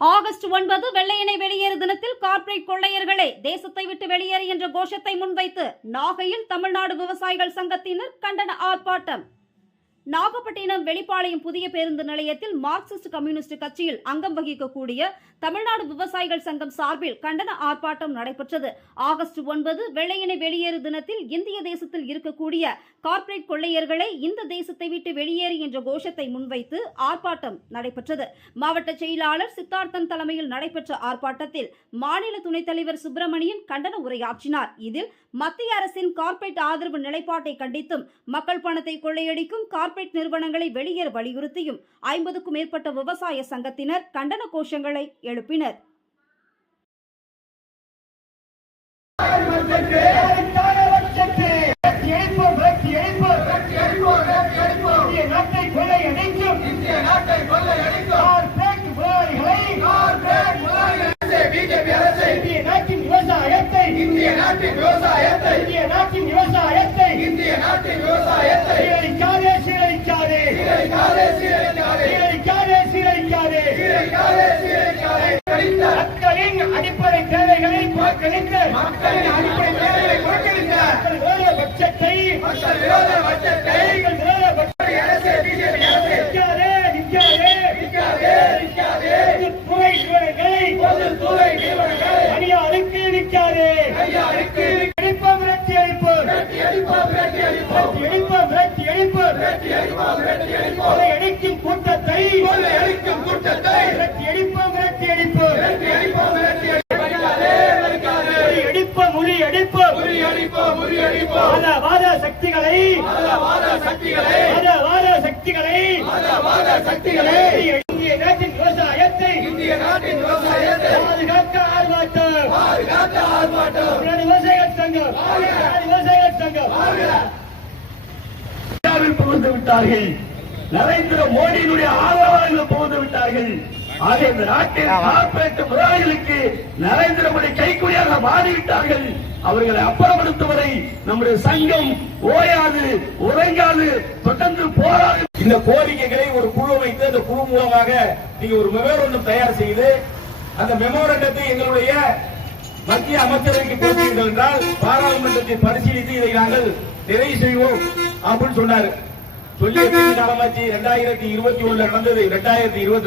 August ஒன்பது வெள்ளையனை வெளியேறு தினத்தில் கார்ப்பரேட் கொள்ளையர்களே தேசத்தை விட்டு வெளியேறு என்ற கோஷத்தை முன்வைத்து நாகையில் தமிழ்நாடு விவசாயிகள் சங்கத்தினர் கண்டன ஆர்ப்பாட்டம். நாகப்பட்டினம் வெளிப்பாளையம் புதிய பேருந்து நிலையத்தில் மார்க்சிஸ்ட் கம்யூனிஸ்ட் கட்சியில் அங்கம் வகிக்கக்கூடிய தமிழ்நாடு விவசாயிகள் சங்கம் சார்பில் கண்டன ஆர்ப்பாட்டம் நடைபெற்றது. ஆகஸ்ட் ஒன்பது வெள்ளையனை வெளியேறு தினத்தில் இந்திய தேசத்தில் இருக்கக்கூடிய கார்ப்பரேட் கொள்ளையர்களை இந்த தேசத்தை விட்டு வெளியேறு என்ற கோஷத்தை முன்வைத்து ஆர்ப்பாட்டம் நடைபெற்றது. மாவட்ட செயலாளர் சித்தார்த்தன் தலைமையில் நடைபெற்ற ஆர்ப்பாட்டத்தில் மாநில துணைத் தலைவர் சுப்பிரமணியன் கண்டன உரையாற்றினார். இதில் மத்திய அரசின் கார்ப்பரேட் ஆதரவு நிலைப்பாட்டை கண்டித்தும் மக்கள் பணத்தை கொள்ளையடிக்கும் கார்ப்பரேட் கார்ப்பரேட் நிறுவனங்களை வெளியேற வலியுறுத்தியும் ஐம்பதுக்கும் மேற்பட்ட விவசாய சங்கத்தினர் கண்டன கோஷங்களை எழுப்பினர் நாட்டை கொள்ளையடிக்கும் இந்திய நாட்டை கொள்ளையடிக்கும் மக்களின் அடிப்படை தேவைகளை மக்களின் அடிப்படை தேவைகளை புறக்கணித்த விரோத பட்சத்தை விரோத பட்ஜெட்டை விரோத பிஜேபி நிற்காதே நிற்காதே நிற்காதே நிற்காதே. துறை நிறுவனங்களை நிற்காதே. சக்திகளை. சக்திகளே. சக்திகளை. இந்திய நாட்டின் விவசாயத்தை. இந்திய நாட்டின் விவசாயத்தை. பாதுகாக்க ஆர்ப்பாட்டம். பாதுகாத்த ஆர்ப்பாட்டம். தமிழ்நாடு விவசாயிகள் சங்கம். தமிழ்நாடு விவசாயிகள் சங்கம். இந்தியாவில் புகுந்து விட்டார்கள். நரேந்திர மோடியினுடைய ஆதரவாளர்கள் புகுந்து விட்டார்கள் ஆக இந்த நாட்டில் கார்ப்பரேட் முதலாளிகளுக்கு நரேந்திர மோடி கைக்குடியாக மாறிவிட்டார்கள். அவர்களை அப்புறப்படுத்துவதை நம்முடைய சங்கம் ஓயாது உறங்காது தொடர்ந்து போராடு. இந்த கோரிக்கைகளை ஒரு குழு வைத்து அந்த குழு மூலமாக நீங்க ஒரு மெமோரண்டம் தயார் செய்து அந்த மெமோரண்டத்தை எங்களுடைய மத்திய அமைச்சரவைக்கு கொடுத்தீர்கள் என்றால் பாராளுமன்றத்தை பரிசீலித்து இதை நாங்கள் நிறைவு செய்வோம் அப்படின்னு சொன்னாரு. சொல்லி காலமாச்சு இரண்டாயிரத்தி இருபத்தி ஒண்ணுல நடந்தது இரண்டாயிரத்தி இருபத்தி